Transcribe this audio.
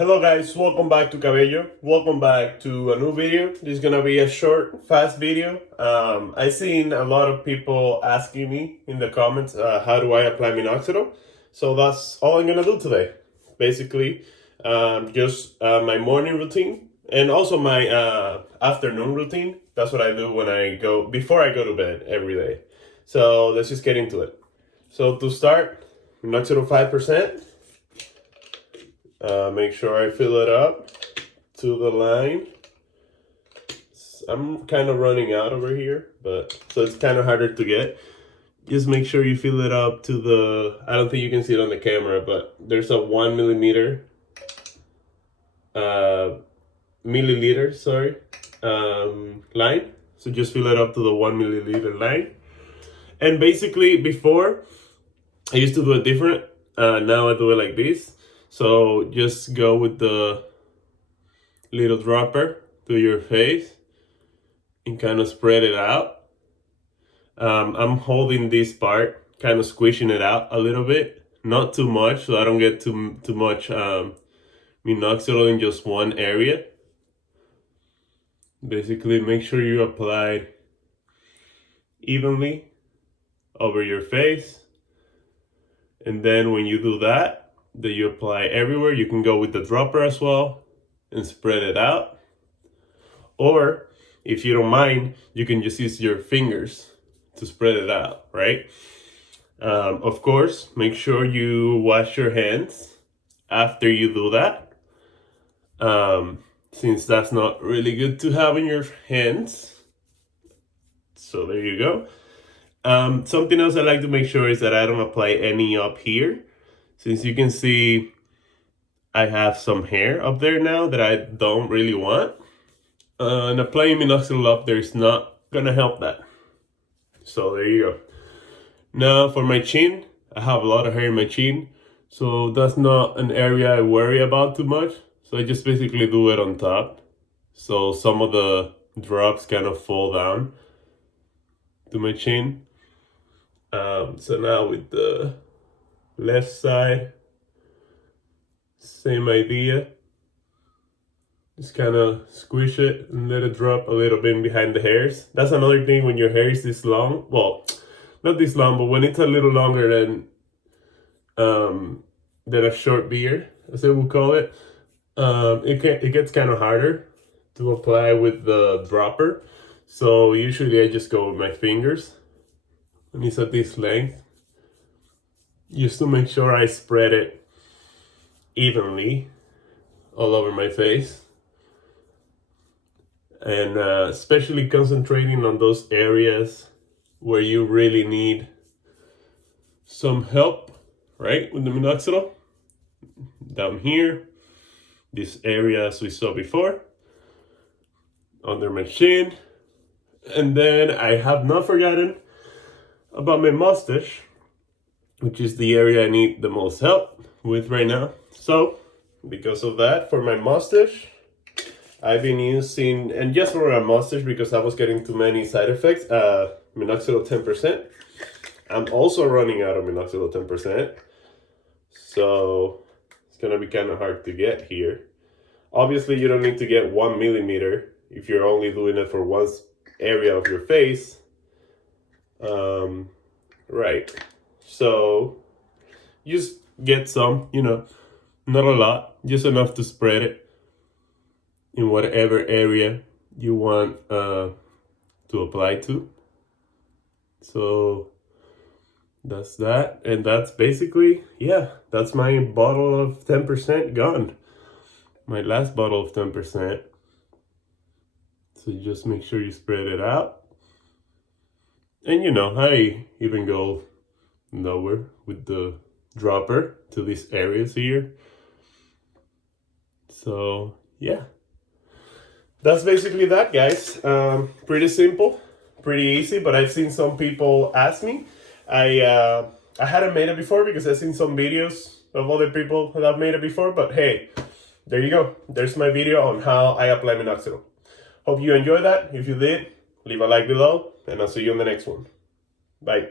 Hello guys, welcome back to Cabello. Welcome back to a new video. This is gonna be a short, fast video. I've seen a lot of people asking me in the comments, how do I apply Minoxidil? So that's all I'm gonna do today. Basically, just my morning routine and also my afternoon routine. That's what I do before I go to bed every day. So let's just get into it. So to start, Minoxidil 5%. Make sure I fill it up to the line. I'm kind of running out over here, so it's kind of harder to get. Just make sure you fill it up to I don't think you can see it on the camera, but there's a 1 milliliter, line. So just fill it up to the 1 milliliter line. And basically before, I used to do it different. Now I do it like this. So just go with the little dropper to your face and kind of spread it out. I'm holding this part, kind of squishing it out a little bit, not too much, so I don't get too much minoxidil in just one area. Basically, make sure you apply evenly over your face, and then when you do that you apply everywhere. You can go with the dropper as well and spread it out. Or if you don't mind, you can just use your fingers to spread it out, right? Of course, make sure you wash your hands after you do that. Since that's not really good to have in your hands. So there you go. Something else I like to make sure is that I don't apply any up here. Since you can see, I have some hair up there now that I don't really want. And applying minoxidil up there is not gonna help that. So there you go. Now for my chin, I have a lot of hair in my chin. So that's not an area I worry about too much. So I just basically do it on top. So some of the drops kind of fall down to my chin. So now with the left side, same idea. Just kind of squish it and let it drop a little bit behind the hairs. That's another thing when your hair is this long. Well, not this long, but when it's a little longer than a short beard, as I would call it, it gets kind of harder to apply with the dropper. So usually I just go with my fingers when it's at this length, just to make sure I spread it evenly all over my face. And especially concentrating on those areas where you really need some help, right, with the minoxidil. Down here, this area as we saw before, under my chin. And then I have not forgotten about my mustache, which is the area I need the most help with right now. So, because of that, for my mustache, I've been using, and just for my mustache, because I was getting too many side effects, Minoxidil 10%. I'm also running out of Minoxidil 10%. So, it's gonna be kind of hard to get here. Obviously, you don't need to get 1 millimeter if you're only doing it for one area of your face. Right. So just get some, not a lot, just enough to spread it in whatever area you want to apply to. So that's that. And that's basically, that's my bottle of 10% gone. My last bottle of 10%. So just make sure you spread it out. And I even go lower with the dropper to these areas here. So yeah, that's basically that, guys. Pretty simple, pretty easy, but I've seen some people ask me. I hadn't made it before because I've seen some videos of other people that have made it before, but hey, there you go. There's my video on how I apply minoxidil. Hope you enjoyed that. If you did, leave a like below, and I'll see you in the next one. Bye.